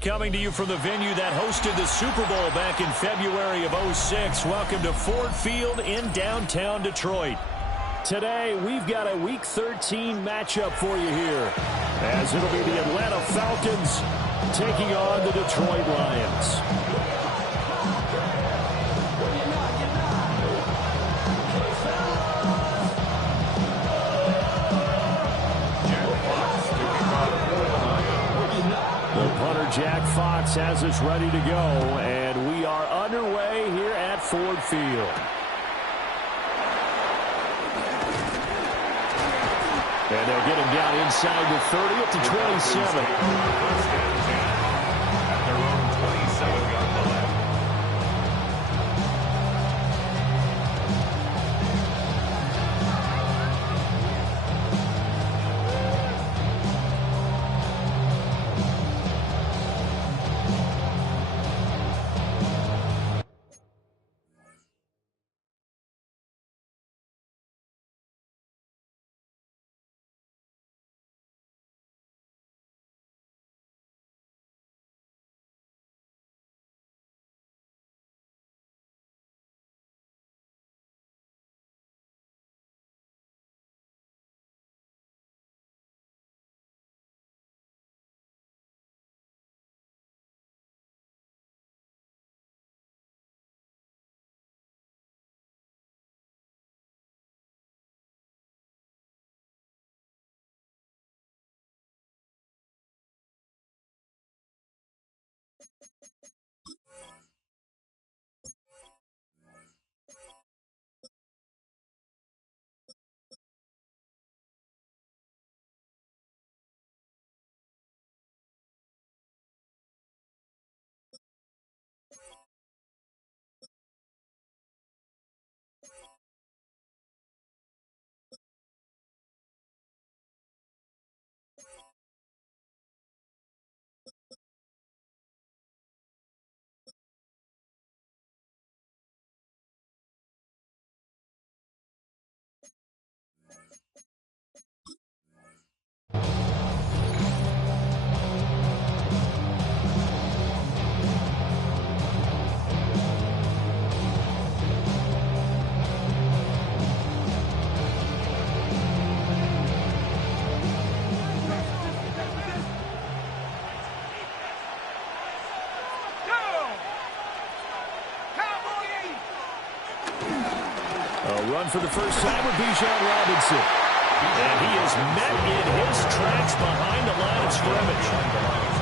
Coming to you from the venue that hosted the Super Bowl back in February of '06. Welcome to Ford Field in downtown Detroit. Today, we've got a Week 13 matchup for you here, as it'll be the Atlanta Falcons taking on the Detroit Lions. Jack Fox has us ready to go, and we are underway here at Ford Field. And they'll get him down inside the 30 up to 27. At their own 27-yard line. Run for the first time with Bijan Robinson. And he is met in his tracks behind the line of scrimmage.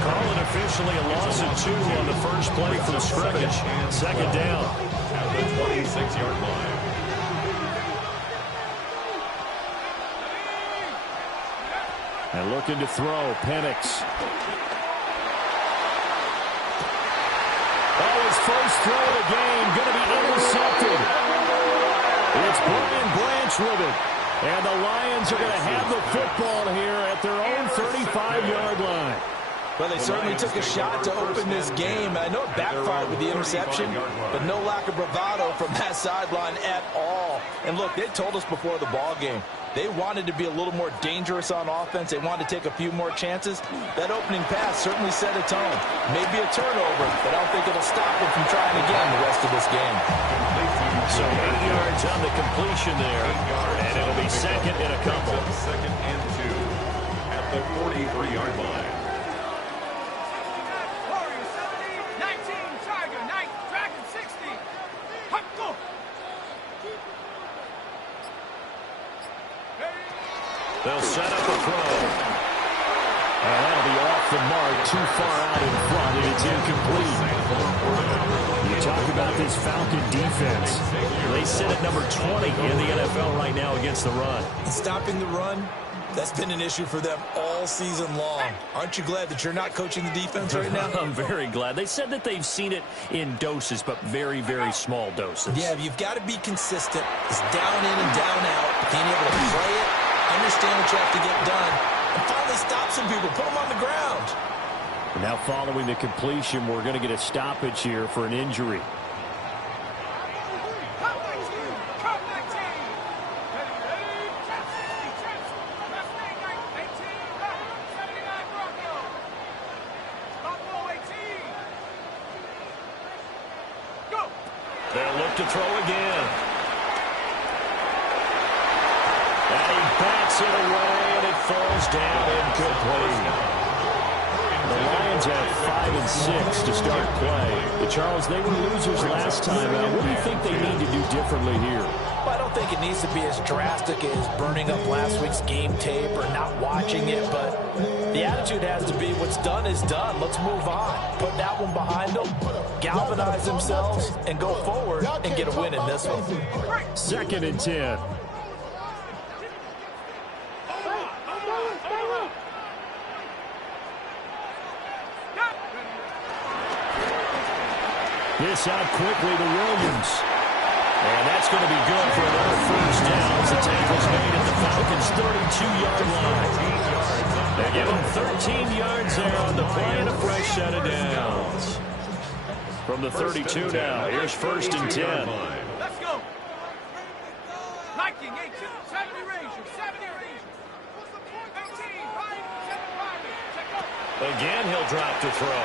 Call it officially a loss of 2 on the first play from scrimmage. Second down. At the 26-yard line. And looking to throw, Penix. Oh, his first throw of the game going to be intercepted. It's Brian Branch with it. And the Lions are going to have the football here at their own 35-yard line. Well, they certainly took a shot to open this game. I know it backfired with the interception, but no lack of bravado from that sideline at all. And look, they told us before the ball game, they wanted to be a little more dangerous on offense. They wanted to take a few more chances. That opening pass certainly set a tone. Maybe a turnover, but I don't think it'll stop them from trying again the rest of this game. So 8 yards on the completion there, and it'll be second and a couple. Second and 2 at the 43-yard line. They'll set up a throw. And that'll be off the mark, too far out in front, and it's incomplete. You talk about this Falcon defense. They sit at number 20 in the NFL right now against the run. Stopping the run, that's been an issue for them all season long. Aren't you glad that you're not coaching the defense right now? I'm very glad. They said that they've seen it in doses, but very, very small doses. Yeah, you've got to be consistent. It's down in and down out. Being able to play it, understand what you have to get done, and finally stop some people, put them on the ground. And now following the completion, we're going to get a stoppage here for an injury. to throw again. And he bats it away, and it falls down incomplete. The Lions have 5-6 to start play. But Charles, they were losers last time out. What do you think they need to do differently here? Well, I don't think it needs to be as drastic as burning up last week's game tape or not watching it, but the attitude has to be what's done is done. Let's move on. Put that one behind them, galvanize themselves, and go forward and get a win in this one. 2nd and 10. This out quickly to Williams. And that's going to be good for another first down as the tackle's made at the Falcons' 32-yard line. They give him 13 yards there on the play and a fresh set of downs. From the 32 now, here's 1st and 10. Let's go. 19, 18, 70 range, 70 range. 18, 5, 7, 5. Again, he'll drop to throw.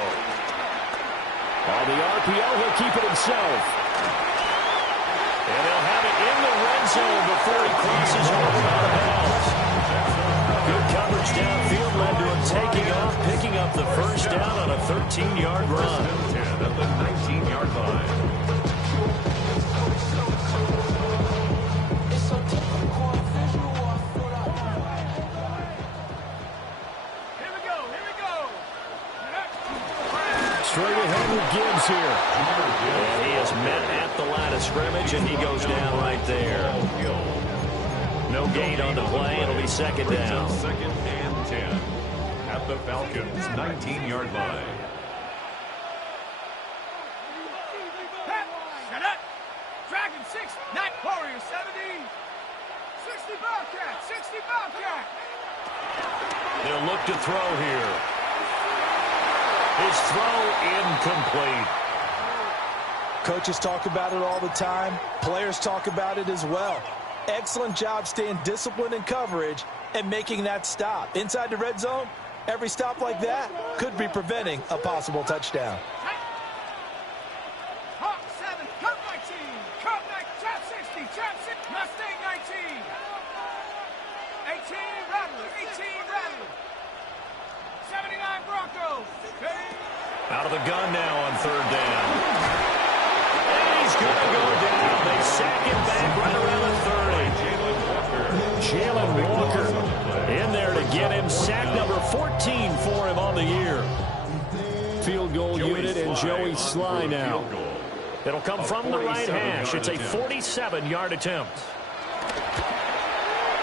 On the RPO, he'll keep it himself. And they'll have it in the red zone before he crosses over out of bounds. Good coverage downfield led to him taking off, picking up the first down on a 13-yard run. At the 19-yard line. Straight ahead with Gibbs here. And he is met at the line of scrimmage, and he goes down right there. No gain on the play. It'll be 2nd down. 2nd and 10 at the Falcons' 19-yard line. Shut up. Dragon 6, Night Warrior 70. 60 Bobcat, 60 Bobcat. They'll look to throw here. His throw incomplete. Coaches talk about it all the time. Players talk about it as well. Excellent job staying disciplined in coverage and making that stop. Inside the red zone, every stop like that could be preventing a possible touchdown. Hawk 7, Cup 19. Cup 9, Trap 60, Trap 6, Mustang 19. 18, Rattler, 18, Rattler. 79 Broncos. Out of the gun now on 3rd down. And he's going to go down. They sack him back right around the 30. Jalen Walker in there to get him. Sack number 14 for him on the year. Field goal unit and Joey Sly now. It'll come from the right hash. It's a 47-yard attempt.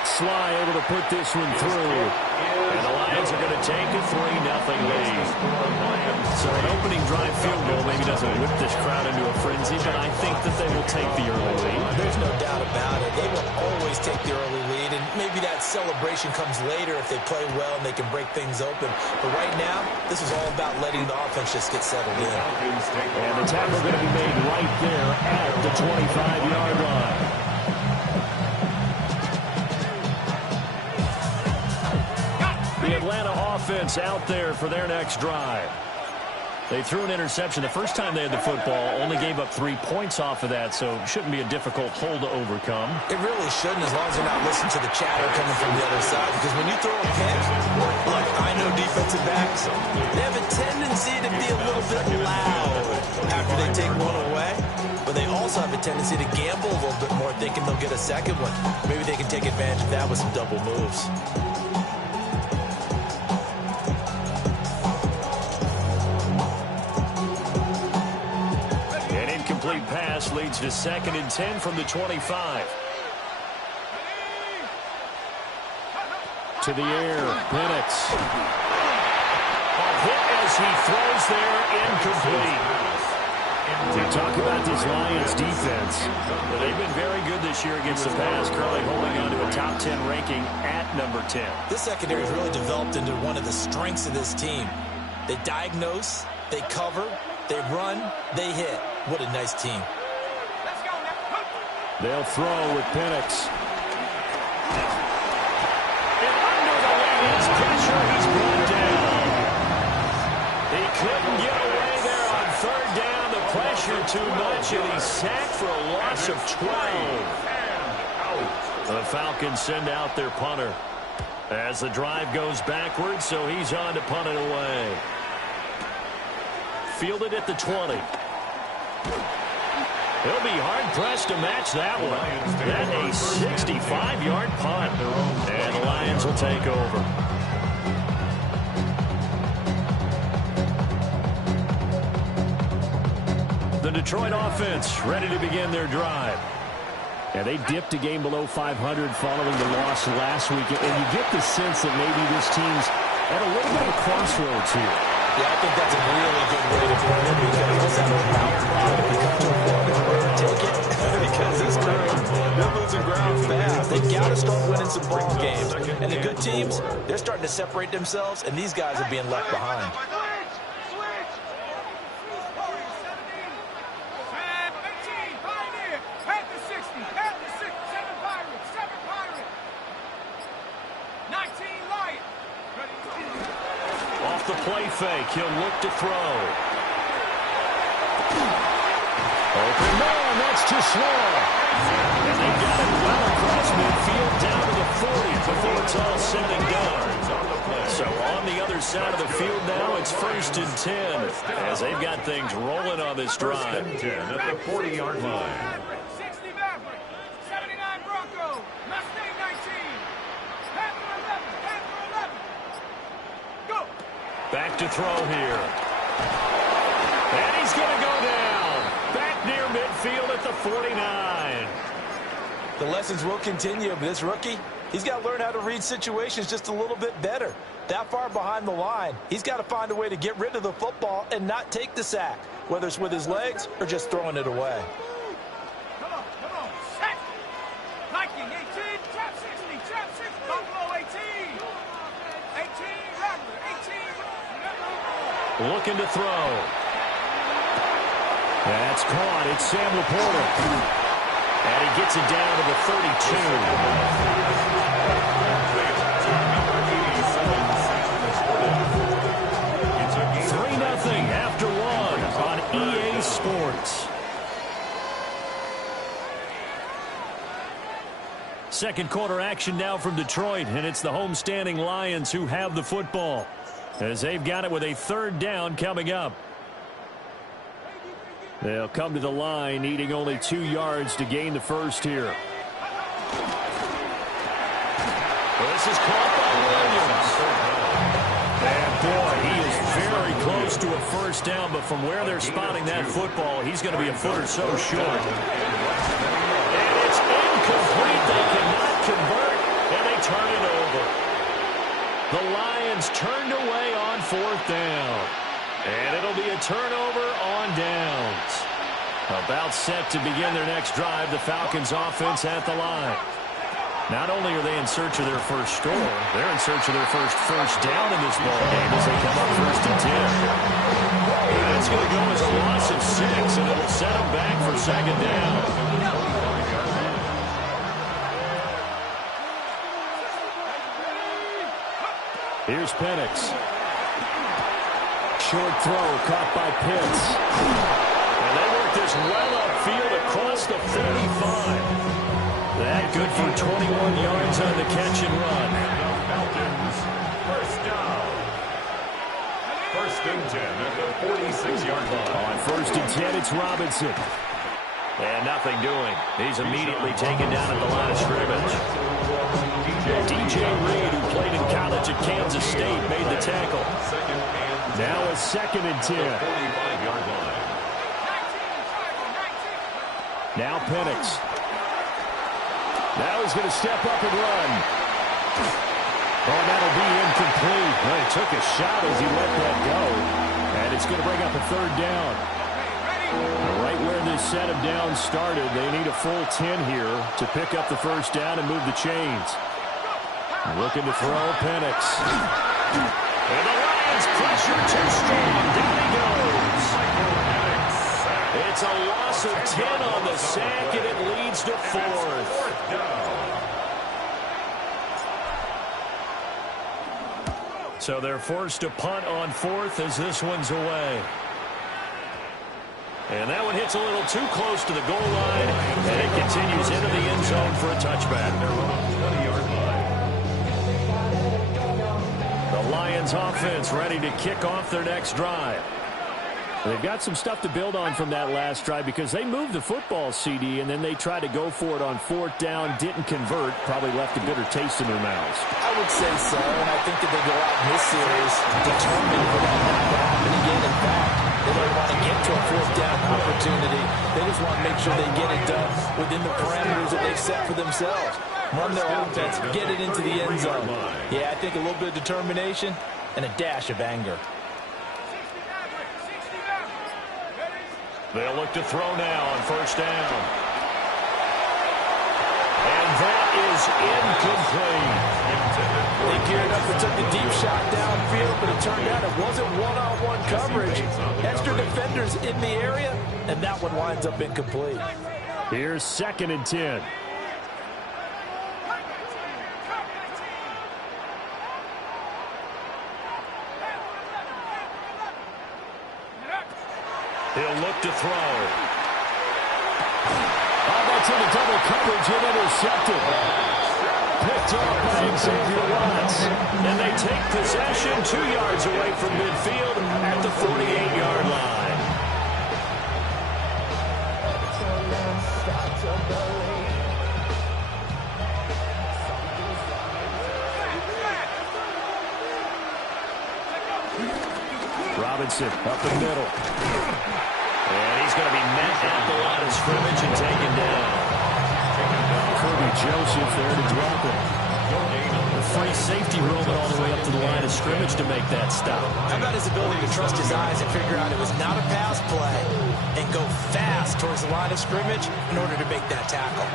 Sly able to put this one through. And the Lions are going to take a 3-0 lead. So an opening drive field goal maybe doesn't whip this crowd into a frenzy, but I think that they will take the early lead. There's no doubt about it. They will always take the early lead, and maybe that celebration comes later if they play well and they can break things open. But right now, this is all about letting the offense just get settled in. And the tackle going to be made right there at the 25-yard line. The Atlanta offense out there for their next drive. They threw an interception. The first time they had the football, only gave up 3 points off of that, so shouldn't be a difficult hole to overcome. It really shouldn't, as long as they're not listening to the chatter coming from the other side. Because when you throw a pick, like I know defensive backs, they have a tendency to be a little bit loud after they take one away. But they also have a tendency to gamble a little bit more, thinking they'll get a second one. Maybe they can take advantage of that with some double moves. Pass leads to 2nd and 10 from the 25. To the air, Penix. A hit as he throws there, incomplete. We talk about this Lions defense. Well, they've been very good this year against the pass, currently holding on to a top 10 ranking at number 10. This secondary has really developed into one of the strengths of this team. They diagnose, they cover, they run, they hit. What a nice team. They'll throw with Penix. And under the Lions pressure, he's brought down. He couldn't get away there on 3rd down. The pressure pressure too much, and he's sacked for a loss of 12. The Falcons send out their punter as the drive goes backwards, so he's on to punt it away. Fielded at the 20. He'll be hard-pressed to match that one. That's a 65-yard punt, and the Lions will take over. The Detroit offense ready to begin their drive. Yeah, they dipped a game below 500 following the loss last week, and you get the sense that maybe this team's at a little bit of a crossroads here. Yeah, I think that's a really good way to put it, because it's that old power problem. You come to a point where take it, because this team, they're losing ground fast. They got to start winning some ball games. And the good teams, they're starting to separate themselves, and these guys are being left behind. The play fake. He'll look to throw. Open man, that's too slow. And they've got it well across midfield down to the 40 before it's all said and done. So on the other side of the field now, it's 1st and 10 as they've got things rolling on this drive. 1st and 10 at the 40-yard line. 60 Maverick, 79 Bronco, Mustang 19, Panther 11, Panther 11. Go! Back to throw here. And he's going to go down. Back near midfield at the 49. The lessons will continue, but this rookie, he's got to learn how to read situations just a little bit better. That far behind the line, he's got to find a way to get rid of the football and not take the sack, whether it's with his legs or just throwing it away. Come on, set. Viking 18, trap 60, Buffalo 18. 18, Rattler, 18. Looking to throw. That's caught. It's Sam Laporta. And he gets it down to the 32. 3-0 after one on EA Sports. Second quarter action now from Detroit, and it's the homestanding Lions who have the football, as they've got it with a 3rd down coming up. They'll come to the line, needing only 2 yards to gain the first here. This is caught by Williams. And boy, he is very close to a first down, but from where they're spotting that football, he's going to be a foot or so short. And it's incomplete. They cannot convert, and they turn it over. The Lions turned away on 4th down. And it'll be a turnover on downs. About set to begin their next drive, the Falcons offense at the line. Not only are they in search of their first score, they're in search of their first down in this ball game as they come up 1st and 10. That's going to go as a loss of 6, and it'll set them back for 2nd down. Here's Penix. Short throw caught by Pitts. And they work this well upfield across the 45. That good for 21 yards on the catch and run. Falcons, 1st down. 1st and 10 at the 46-yard line. On 1st and 10, it's Robinson. And nothing doing. He's immediately taken down at the line of scrimmage. DJ Reed, who played in college at Kansas State, made the tackle. Now a 2nd and 10. 45-yard line. Now Penix. Now he's going to step up and run. Oh, that'll be incomplete. Well, he took a shot as he let that go. And it's going to bring up a 3rd down. Right where this set of downs started, they need a full 10 here to pick up the first down and move the chains. Looking to throw, Penix. And the Lions pressure too strong. Down he goes. It's a loss of 10 on the sack, and it leads to 4th. So they're forced to punt on 4th as this one's away. And that one hits a little too close to the goal line, and it continues into the end zone for a touchback. The Lions offense ready to kick off their next drive. They've got some stuff to build on from that last drive because they moved the football, CD, and then they tried to go for it on 4th down, didn't convert, probably left a bitter taste in their mouths. I would say so, and I think that they go out in this series determined for that not to happen again. In fact, they don't want to get to a 4th down opportunity. They just want to make sure they get it done within the parameters that they've set for themselves. Run their offense, get it into the end zone. Yeah, I think a little bit of determination and a dash of anger. They'll look to throw now on 1st down. And that is incomplete. They geared up and took the deep shot downfield, but it turned out it wasn't one-on-one coverage. Extra defenders in the area, and that one winds up incomplete. Here's 2nd and 10. He'll look to throw. Oh, that's into double coverage and intercepted. Picked off by Xavier Watts. And they take possession 2 yards away from midfield at the 48-yard line. Robinson up the middle. And he's going to be met at the line of scrimmage and taken down. Kirby Joseph there to drop it. The free safety room all the way up to the line of scrimmage to make that stop. How about his ability to trust his eyes and figure out it was not a pass play and go fast towards the line of scrimmage in order to make that tackle.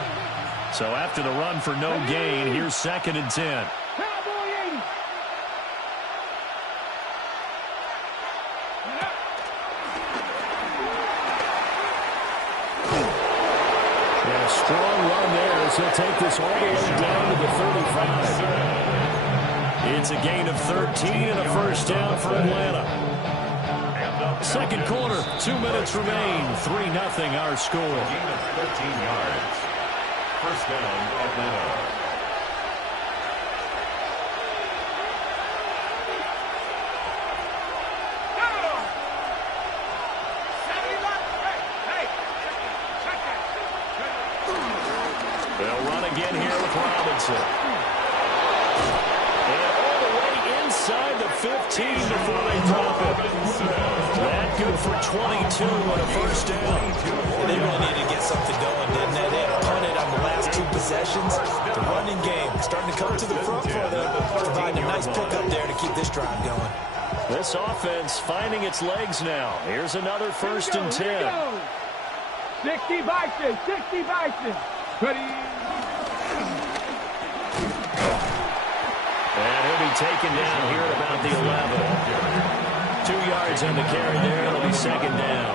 So after the run for no gain, here's 2nd and 10. Strong run there as he'll take this all the way down to the 35. It's a gain of 13 and a 1st down for Atlanta. 2nd quarter, 2 minutes remain. 3-0 our score. Gain of 13 yards. 1st down, Atlanta. They'll run again here with Robinson. And all the way inside the 15 before they drop it. That good for 22 and a 1st down. They really needed to get something going, didn't they? They had punted on the last 2 possessions. The running game starting to come to the front for them, providing a nice pickup there to keep this drive going. This offense finding its legs now. Here's another 1st and 10. 60 Bison, 60 Bison. Ready. And he'll be taken down here at about the 11. 2 yards on the carry there. It'll be 2nd down.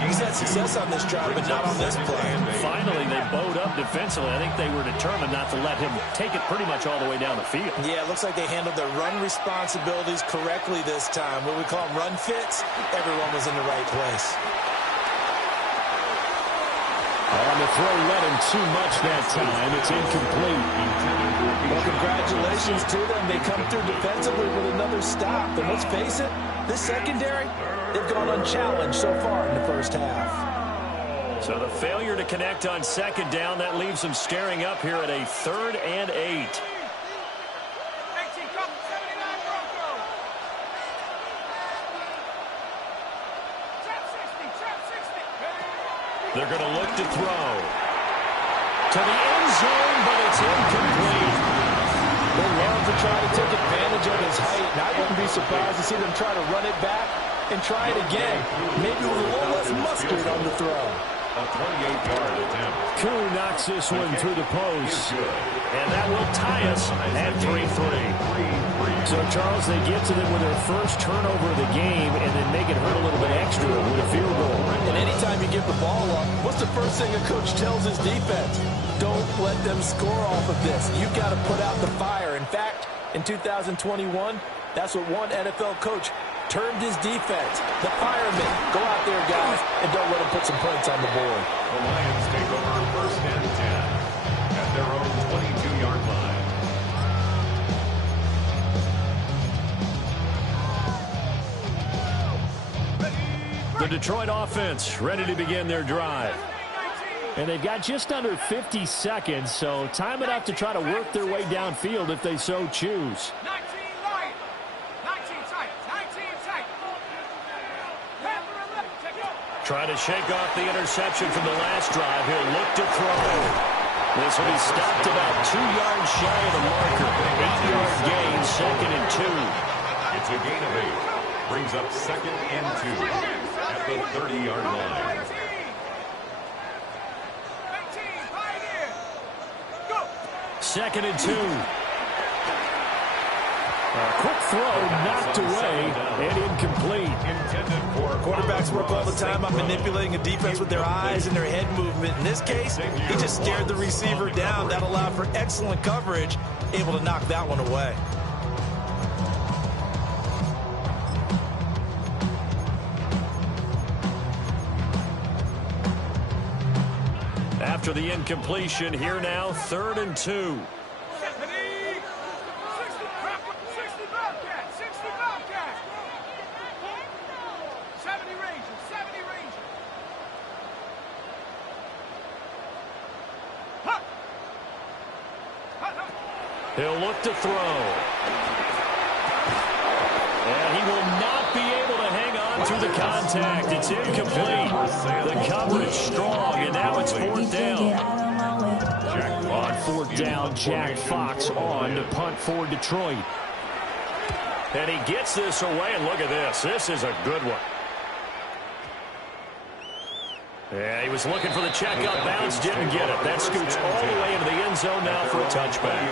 He's had success on this drive, but not on this play. Finally, they bowed up defensively. I think they were determined not to let him take it pretty much all the way down the field. Yeah, it looks like they handled their run responsibilities correctly this time. What we call them run fits, everyone was in the right place. On the throw, led him too much that time. It's incomplete. Well, congratulations to them. They come through defensively with another stop. And let's face it, this secondary, they've gone unchallenged so far in the 1st half. So the failure to connect on 2nd down, that leaves them staring up here at a 3rd and 8. They're going to look to throw. To the end zone, but it's incomplete. They love to try to take advantage of his height, and I wouldn't be surprised to see them try to run it back and try it again. Maybe with a little less mustard on the throw. A 28-yard attempt. Koo knocks this one through the post. And that will tie us at 3-3. So, Charles, they get to them with their first turnover of the game and then make it hurt a little bit extra with a field goal. And anytime you give the ball up, what's the first thing a coach tells his defense? Don't let them score off of this. You've got to put out the fire. In fact, in 2021, that's what one NFL coach turned his defense. The firemen, go out there, guys, and don't let them put some points on the board. The Lions take over first and 10 at their own 22-yard line. The Detroit offense ready to begin their drive. And they've got just under 50 seconds, so time enough to try to work their way downfield if they so choose. 19 Lions. 19 tight. 19 tight. Try to shake off the interception from the last drive. He'll look to throw. This will be stopped about 2 yards shy of the marker. 8-yard gain, 2nd and 2. It's a gain of 8. Brings up 2nd and 2 at the 30-yard line. 2nd and 2. A quick throw knocked away and incomplete. Quarterbacks work all the time on manipulating a defense with their eyes and their head movement. In this case, he just stared the receiver down. That allowed for excellent coverage, able to knock that one away. After the incompletion, here now, 3rd and 2. 70 Rangers, 70 Rangers. He'll look to throw. And he will not be able to hang on to the contact. It's incomplete. The coverage strong, and now it's 4th down. On 4th down, Jack Fox on to punt for Detroit. And he gets this away, and look at this. This is a good one. Yeah, he was looking for the check up bounce, didn't get it. That scoots all the way into the end zone now for a touchback.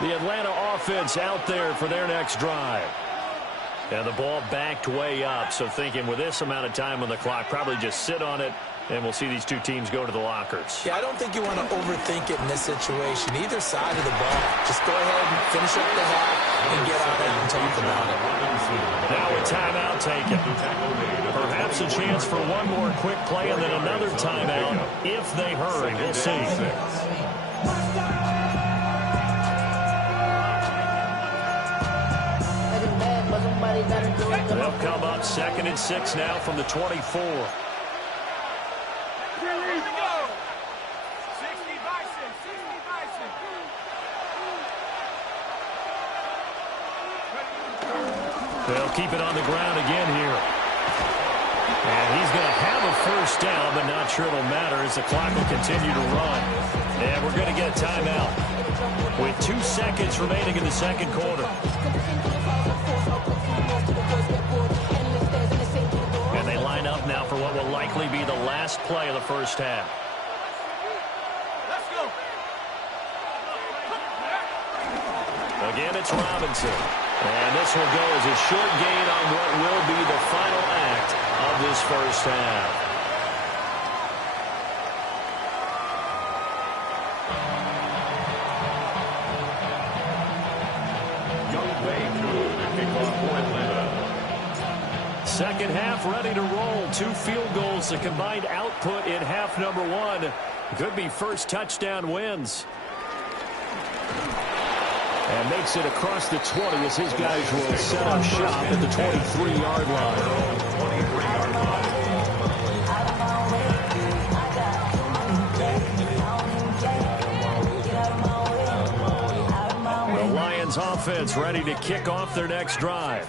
The Atlanta offense out there for their next drive. And the ball backed way up, so thinking with this amount of time on the clock, probably just sit on it, and we'll see these two teams go to the lockers. Yeah, I don't think you want to overthink it in this situation. Either side of the ball. Just go ahead and finish up the half and get on out and talk about it. Now a timeout taken. Perhaps a chance for one more quick play and then another timeout if they hurry. We'll see. They'll come up 2nd and 6 now from the 24. Here we go. 60 Bison, 60 Bison. They'll keep it on the ground again here. And he's going to have a first down, but not sure it'll matter as the clock will continue to run. And we're going to get a timeout with 2 seconds remaining in the 2nd quarter. And they line up now for what will likely be the last play of the first half. Let's go. Again, it's Robinson. And this will go as a short gain on what will be the final act of this first half. Second half ready to roll. 2 field goals. The combined output in half number 1. Could be first touchdown wins. And makes it across the 20 as his guys will set up shop at the 23-yard line. The Lions offense ready to kick off their next drive.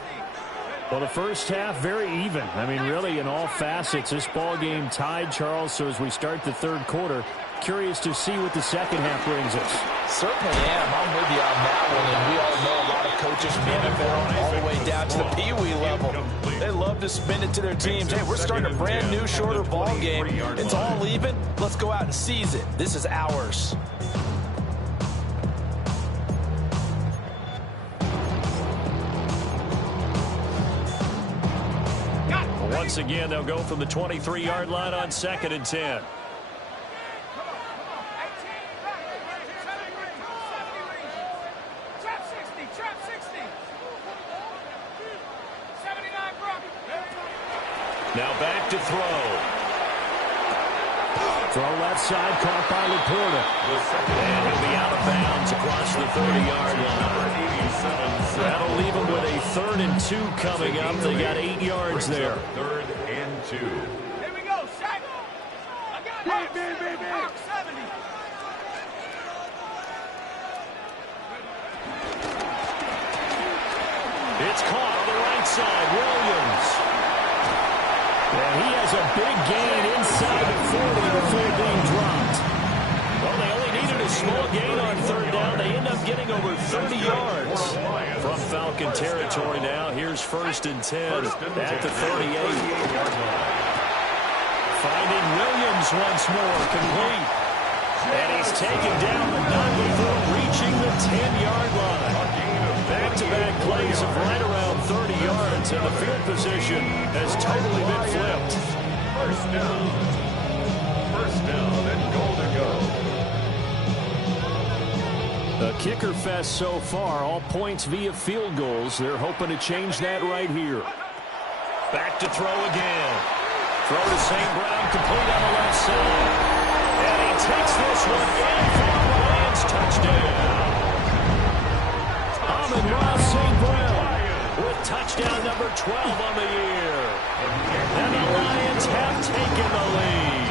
Well, the first half, very even. I mean, really, in all facets, this ball game tied, Charles. So as we start the 3rd quarter, curious to see what the second half brings us. Certainly am. I'm with you on that one. And we all know a lot of coaches from the NFL all the way down to the Pee-wee level. They love to spin it to their teams. Hey, we're starting a brand new, shorter ball game. It's all even. Let's go out and seize it. This is ours. Once again, they'll go from the 23-yard line on 2nd and 10. trap 60. 79 Broncos. Now back to throw. Throw left side, caught by Laporta. And he'll be out of bounds across the 30-yard line. That'll leave them with a 3rd and 2 coming up. They got 8 yards there. 3rd and 2. Here we go, Shaq. I got it. Hawk 70. It's caught on the right side. Williams. And he has a big gain inside the 40 before being dropped. Well, they only needed a small gain on 3rd down. They end up getting over 30 yards from Falcon territory now. Here's 1st and 10 at the 38. Finding Williams once more, complete. And he's taken down, but not before reaching the 10-yard line. Back-to-back plays of right around 30 yards, and the field position has totally been flipped. 1st down. 1st down and goal to go. A kicker fest so far, all points via field goals. They're hoping to change that right here. Back to throw again. Throw to St. Brown, complete on the left side. And he takes this one in for the Lions touchdown. Amon-Ra St. Brown with touchdown number 12 on the year. And the Lions have taken the lead.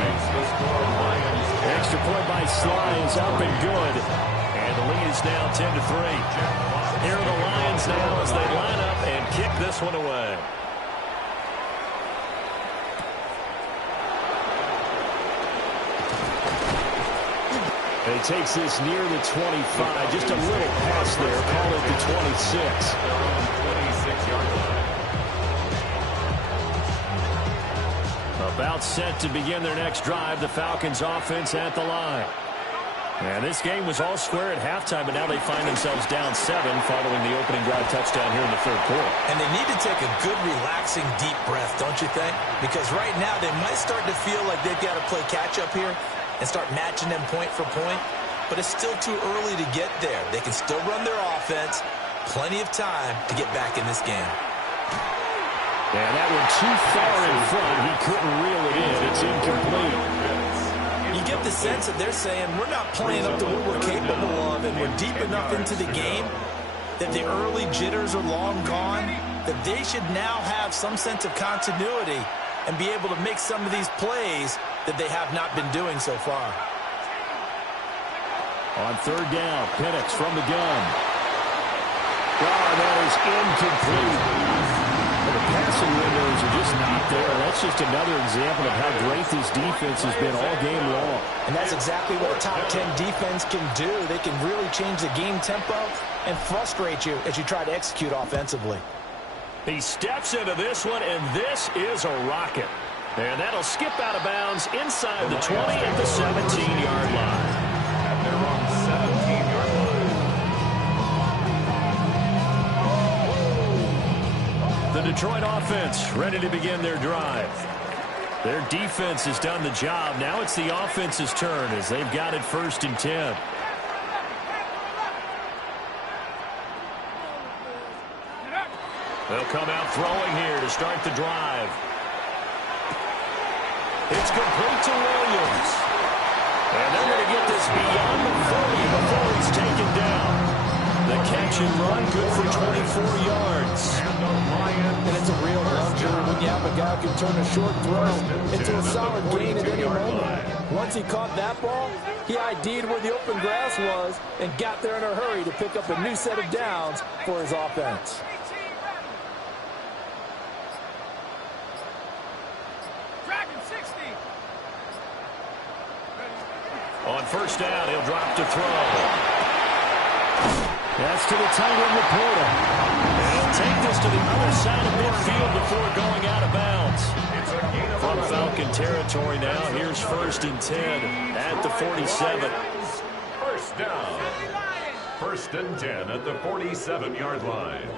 Extra point by Sly is up and good. And the lead is now 10-3. Here are the Lions now as they line up and kick this one away. He takes this near the 25. Just a little pass there. Call it the 26. They're on the 26-yard line. About set to begin their next drive. The Falcons offense at the line. And this game was all square at halftime, but now they find themselves down 7 following the opening drive touchdown here in the 3rd quarter. And they need to take a good, relaxing, deep breath, don't you think? Because right now they might start to feel like they've got to play catch-up here and start matching them point for point. But it's still too early to get there. They can still run their offense. Plenty of time to get back in this game. And that one too far in front. He couldn't reel it in. It's incomplete. You get the sense that they're saying we're not playing up to what we're capable of, and we're deep enough into the game that the early jitters are long gone, that they should now have some sense of continuity and be able to make some of these plays that they have not been doing so far. On 3rd down, Penix from the gun. Oh, that is incomplete. Well, the passing windows are just not there. That's just another example of how great this defense has been all game long. And that's exactly what a top 10 defense can do. They can really change the game tempo and frustrate you as you try to execute offensively. He steps into this one, and this is a rocket. And that'll skip out of bounds inside the 20 at the 17-yard line. And they're on the 17-yard line. The Detroit offense ready to begin their drive. Their defense has done the job. Now it's the offense's turn as they've got it 1st and 10. They'll come out throwing here to start the drive. It's complete to Williams. And they're going to get this beyond the 40 before he's taken down. The catch and run good for 24 yards. And it's a real luxury when you have a guy who can turn a short throw into a solid gain at any moment. Once he caught that ball, he ID'd where the open grass was and got there in a hurry to pick up a new set of downs for his offense. On 1st down, he'll drop to throw. That's to the tight end, Laporta. And he'll take this to the other side of midfield before going out of bounds. From Falcon territory now, here's 1st and 10 at the 47. 1st down. 1st and 10 at the 47-yard line.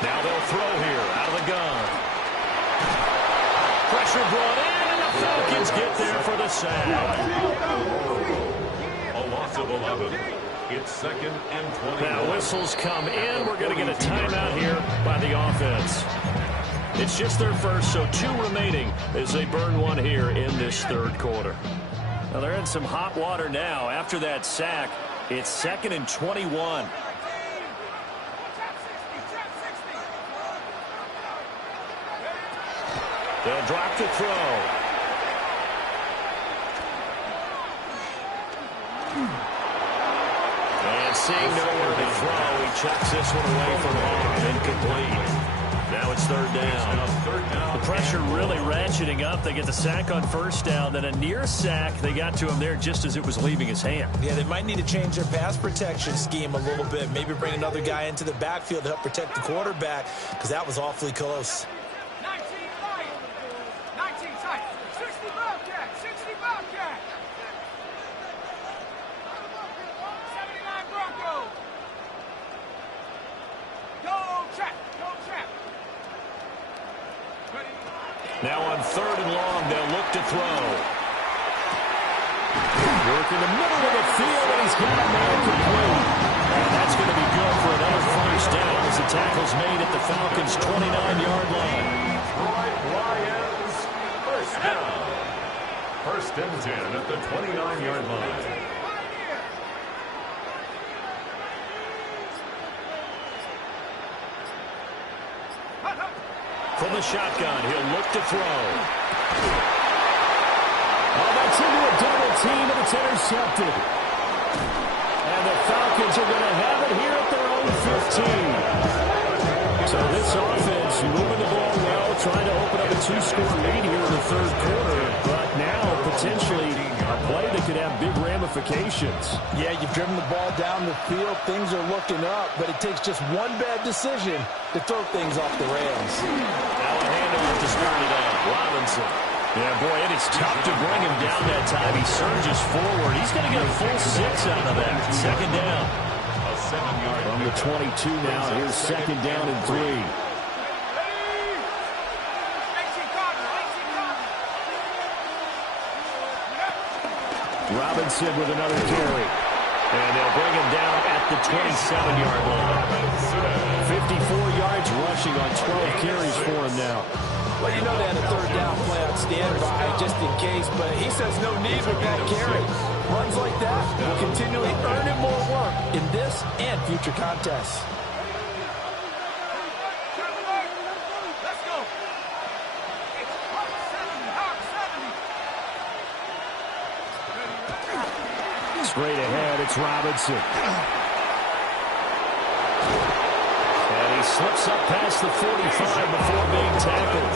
Now they'll throw here out of the gun. Pressure brought in. Falcons get there for the sack. loss of 11. It's second and 20. Now whistles come in. We're going to get a timeout here by the offense. It's just their first, so 2 remaining as they burn one here in this third quarter. Now they're in some hot water now. After that sack, it's second and 21. They'll drop the throw. And seeing nowhere to throw, he chucks this one away from home. Incomplete. Now it's third down. The pressure really ratcheting up. They get the sack on first down. Then a near sack. They got to him there just as it was leaving his hand. Yeah, they might need to change their pass protection scheme a little bit. Maybe bring another guy into the backfield to help protect the quarterback, because that was awfully close. 19 Lions, 19 Titans, 60 Bobcats, 60 Bobcats, 79 Broncos. Go trap, go trap. Now on third and long, they'll look to throw. Work in the middle of the field, and he's got a man complete. And that's going to be good for another first down as the tackle's made at the Falcons' 29-yard line. Detroit Lions, first down. First and 10 at the 29-yard line. From the shotgun, he'll look to throw. Oh, that's into a double team, and it's intercepted. And the Falcons are going to have it here at their own 15. So this offense moving the ball well, trying to open up a 2-score lead here in the third quarter. But now potentially a play that could have big ramifications. Yeah, you've driven the ball down the field. Things are looking up, but it takes just one bad decision to throw things off the rails. Now a handoff to start it out. Robinson. Yeah, boy, it is tough to bring him down that time. He surges forward. He's going to get a full 6 out of that. Second down. A 7-yard From the 22 now, here's second down and 3. Robinson with another carry. And they'll bring him down at the 27-yard line. 54 yards rushing on 12 carries for him now. Well, you know they had a third down play on standby just in case, but he says no need with that carry. Runs like that will continually earn him more work in this and future contests. Let's go. It's Hawk 70, Hawk 70. Straight ahead, it's Robinson. And he slips up past the 45 before being tackled.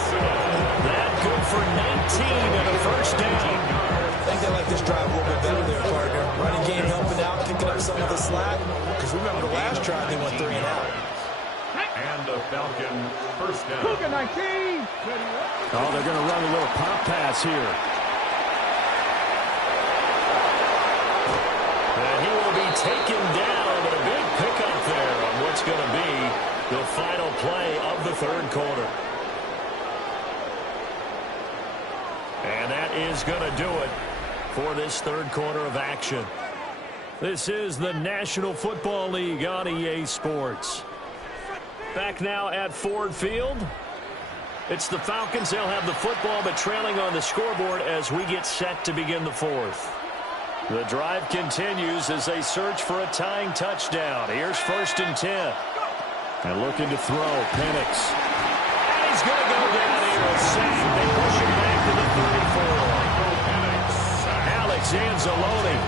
That good for 19 and a first down. I think they like this drive a little bit better there, partner. Running game helping out, picking up some of the slack. Because remember the last drive they went 3 and out. and a Falcon first down. Cougar 19. Oh, they're going to run a little pop pass here. And he will be taken down, but a big pickup there on what's going to be the final play of the third quarter. And that is going to do it for this third quarter of action. This is the National Football League on EA Sports. Back now at Ford Field. It's the Falcons. They'll have the football, but trailing on the scoreboard as we get set to begin the fourth. The drive continues as they search for a tying touchdown. Here's 1st and 10. And looking to throw, Penix. And he's going to go down here and safe. They push him back to the 34. Alex Anzalone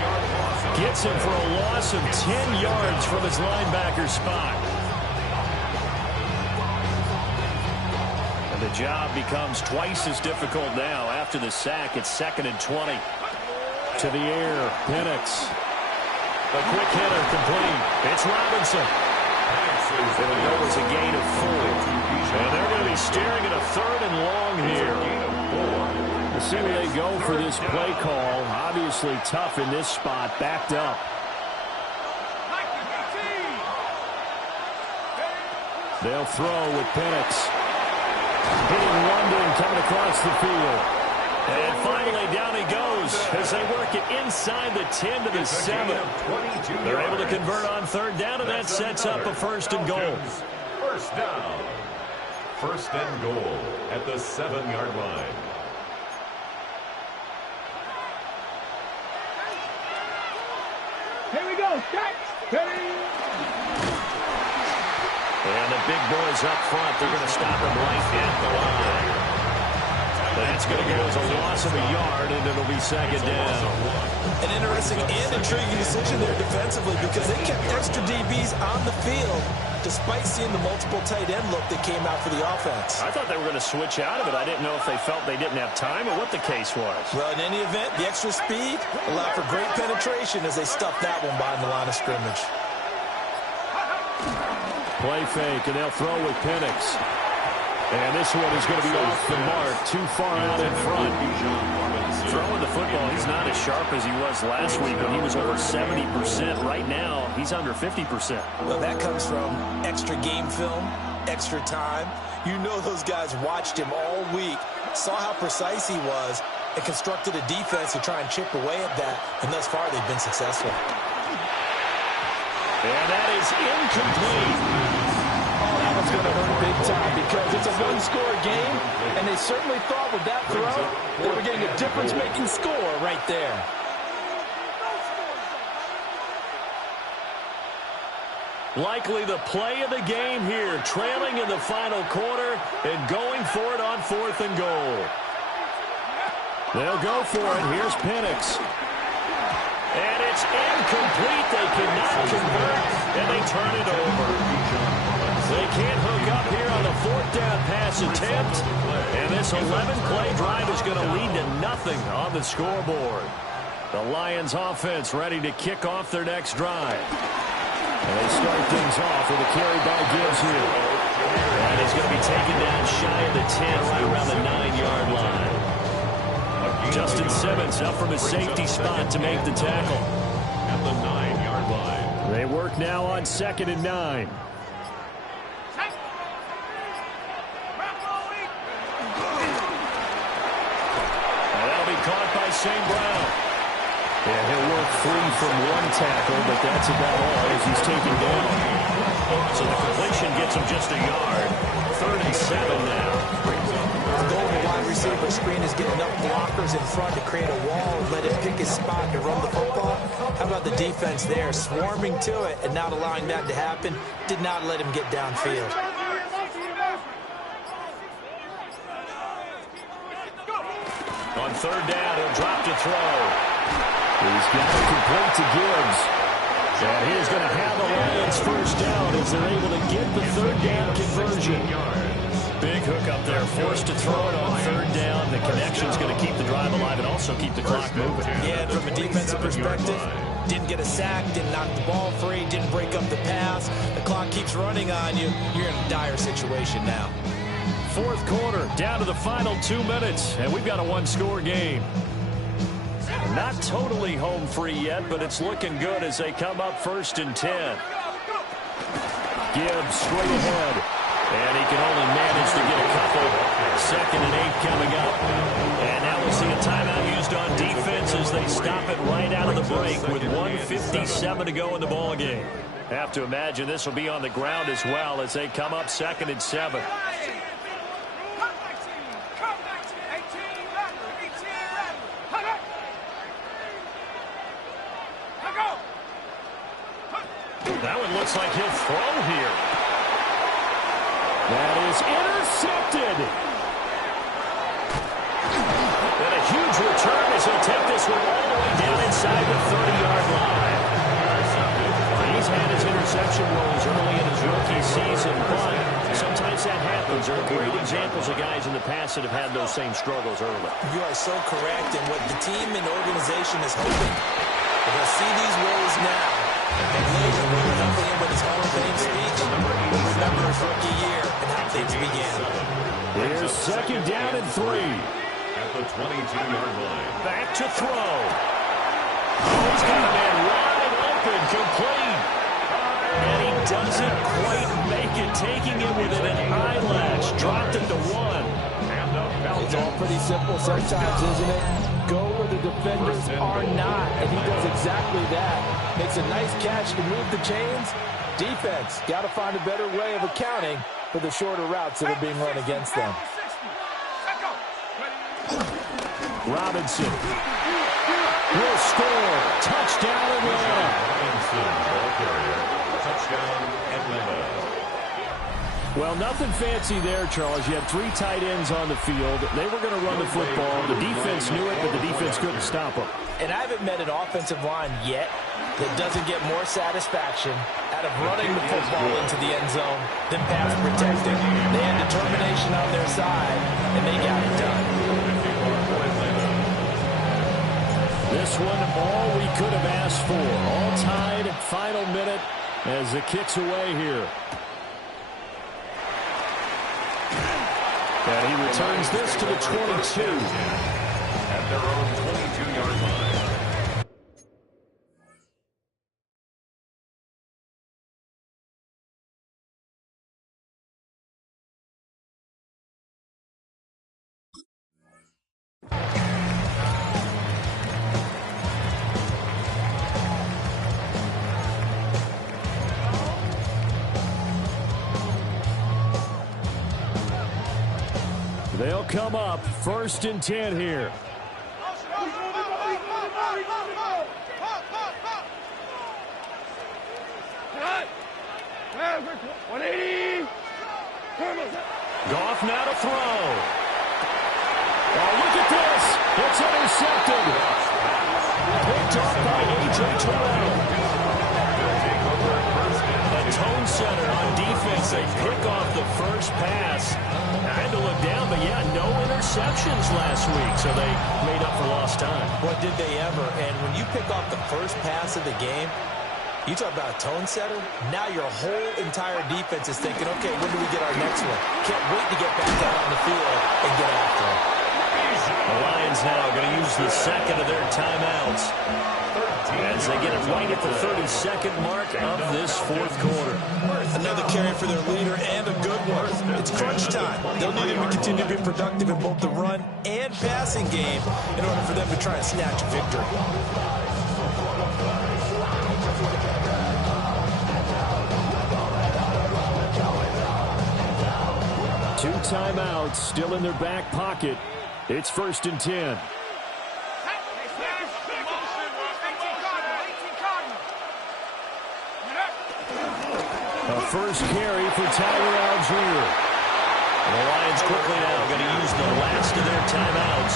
gets him for a loss of 10 yards from his linebacker spot. And the job becomes twice as difficult now. After the sack, it's 2nd and 20. To the air, Penix. A quick hitter, complete. It's Robinson. And it goes a gain of 4. And they're going to be staring at a 3rd and long here. We'll see where they go for this play call. Obviously tough in this spot, backed up. They'll throw with Penix. Hitting London, coming across the field. And finally, down he goes as they work it inside the 10 to the 7. They're able to convert on third down, and that sets up a first and goal. First down. First and goal at the 7-yard line. Here we go. Ready? And the big boys up front, they're going to stop him right at the line. That's going to go as a loss of a yard, and it'll be second down. An interesting and intriguing decision there defensively because they kept extra DBs on the field despite seeing the multiple tight end look that came out for the offense. I thought they were going to switch out of it. I didn't know if they felt they didn't have time or what the case was. Well, in any event, the extra speed allowed for great penetration as they stuffed that one behind the line of scrimmage. Play fake, and they'll throw with Penix. And this one is going to be off the mark, too far out in front. Throwing the football, he's not as sharp as he was last week when he was over 70%. Right now, he's under 50%. Well, that comes from extra game film, extra time. You know those guys watched him all week, saw how precise he was, and constructed a defense to try and chip away at that. And thus far, they've been successful. And that is incomplete. Oh, that one's going to hurt big time because it's a one-score game, and they certainly thought with that throw they were getting a difference-making score right there. Likely the play of the game here, trailing in the final quarter and going for it on 4th and goal. They'll go for it. Here's Penix. And it's incomplete. They cannot convert, and they turn it over. They can't hook up here on the 4th down pass attempt. And this 11-play drive is going to lead to nothing on the scoreboard. The Lions offense ready to kick off their next drive. And they start things off with a carry by Gibbs here. And he's going to be taken down shy of the 10, right around the 9-yard line. Justin Simmons up from his safety spot to make the tackle. At the 9-yard line. They work now on 2nd and 9. Caught by St. Brown. And he'll work free from one tackle, but that's about all as he's taken down. So the completion gets him just a yard. 3rd and 7 now. The goal of a wide receiver screen is getting enough blockers in front to create a wall and let him pick his spot to run the football. How about the defense there, swarming to it and not allowing that to happen? Did not let him get downfield. On 3rd down, he'll drop to throw. He's got it complete to Gibbs. And he is going to have the Lions first down as they're able to get the 3rd down conversion. Big hook up there, forced to throw it on 3rd down. The connection's going to keep the drive alive and also keep the clock moving. Yeah, and from a defensive perspective, didn't get a sack, didn't knock the ball free, didn't break up the pass. The clock keeps running on you. You're in a dire situation now. 4th quarter, down to the final 2 minutes, and we've got a one-score game. Not totally home free yet, but it's looking good as they come up 1st and 10. Gibbs straight ahead, and he can only manage to get a couple. 2nd and 8 coming up. And now we'll see a timeout used on defense as they stop it right out of the break with 1:57 to go in the ball game. Have to imagine this will be on the ground as well as they come up 2nd and 7. That one looks like he'll throw here. That is intercepted. And a huge return as he'll take this one all the way down inside the 30-yard line. He's had his interception woes early in his rookie season, but sometimes that happens. There are great examples of guys in the past that have had those same struggles early. You are so correct, and what the team and organization is hoping, they'll see these woes now. And later, when we're not in with his Hall of Fame speech, we'll remember his rookie year and how things began. Here's 2nd down and 3. At the 22-yard line. Back to throw. Oh, he's got a man wide open, complete. And he doesn't quite make it, taking it within an eyelash. Dropped it to 1. It's all pretty simple sometimes, isn't it? Go where the defenders are not, and he does exactly that. Makes a nice catch to move the chains. Defense, got to find a better way of accounting for the shorter routes that are being run against them. Robinson will score. Touchdown Atlanta. Robinson, ball carrier. Touchdown Atlanta. Well, nothing fancy there, Charles. You had 3 tight ends on the field. They were going to run the football. The defense knew it, but the defense couldn't stop them. And I haven't met an offensive line yet that doesn't get more satisfaction out of running the football into the end zone than pass protecting. They had determination on their side, and they got it done. This one, all we could have asked for. All tied, final minute as the kick's away here. And he returns this to the 22. At their own 22-yard line. They'll come up 1st and 10 here. Goff now to throw. Oh, look at this. It's intercepted. Picked off by A.J. Terrell. A tone setter on defense. They pick off the first pass. I had to look down, but yeah, no interceptions last week, so they made up for lost time. What did they ever? And when you pick off the first pass of the game, you talk about a tone setter. Now your whole entire defense is thinking, okay, when do we get our next one? Can't wait to get back out on the field and get after it. The Lions now going to use the second of their timeouts as they get it right at the 32nd mark of this 4th quarter. Another carry for their leader and a good one. It's crunch time. They'll need him to continue to be productive in both the run and passing game in order for them to try and snatch a victory. 2 timeouts still in their back pocket. It's 1st and 10. A first carry for Tyler Algier. And the Lions quickly now going to use the last of their timeouts.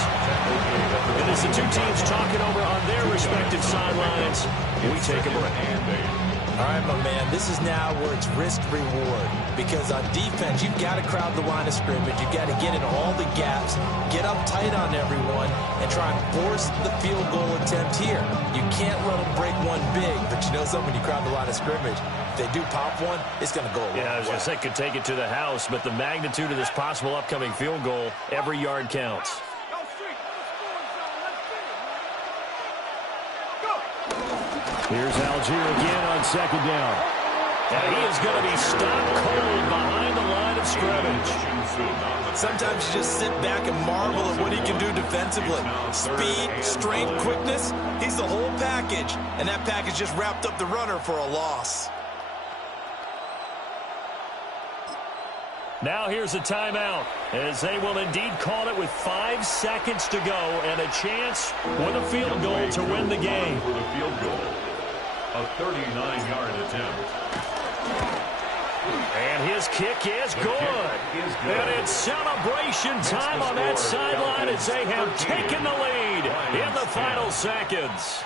And as the 2 teams talking over on their respective sidelines, we take a break. All right, my man, this is now where it's risk-reward. Because on defense, you've got to crowd the line of scrimmage. You've got to get in all the gaps, get up tight on everyone, and try and force the field goal attempt here. You can't let them break one big, but you know something, when you crowd the line of scrimmage, if they do pop one, it's going to go away. Yeah, I was going to say, could take it to the house, but the magnitude of this possible upcoming field goal, every yard counts. Here's Algier again on 2nd down. And he is going to be stopped cold behind the line of scrimmage. Sometimes you just sit back and marvel at what he can do defensively. Speed, strength, quickness, he's the whole package. And that package just wrapped up the runner for a loss. Now here's a timeout, as they will indeed call it with 5 seconds to go and a chance with a field goal to win the game. For the field goal, a 39-yard attempt. And his kick is good. And it's celebration time on that sideline as they have taken the lead in the final seconds.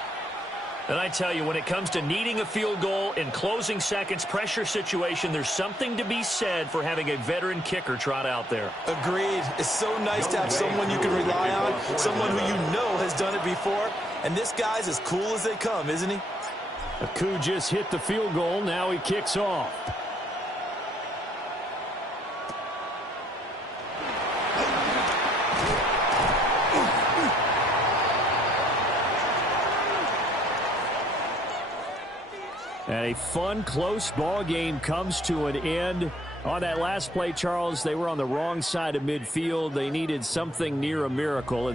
And I tell you, when it comes to needing a field goal in closing seconds, pressure situation, there's something to be said for having a veteran kicker trot out there. Agreed. It's so nice to have someone you can rely on, someone who you know has done it before. And this guy's as cool as they come, isn't he? Aku just hit the field goal. Now he kicks off. And a fun, close ball game comes to an end. On that last play, Charles, they were on the wrong side of midfield. They needed something near a miracle, and they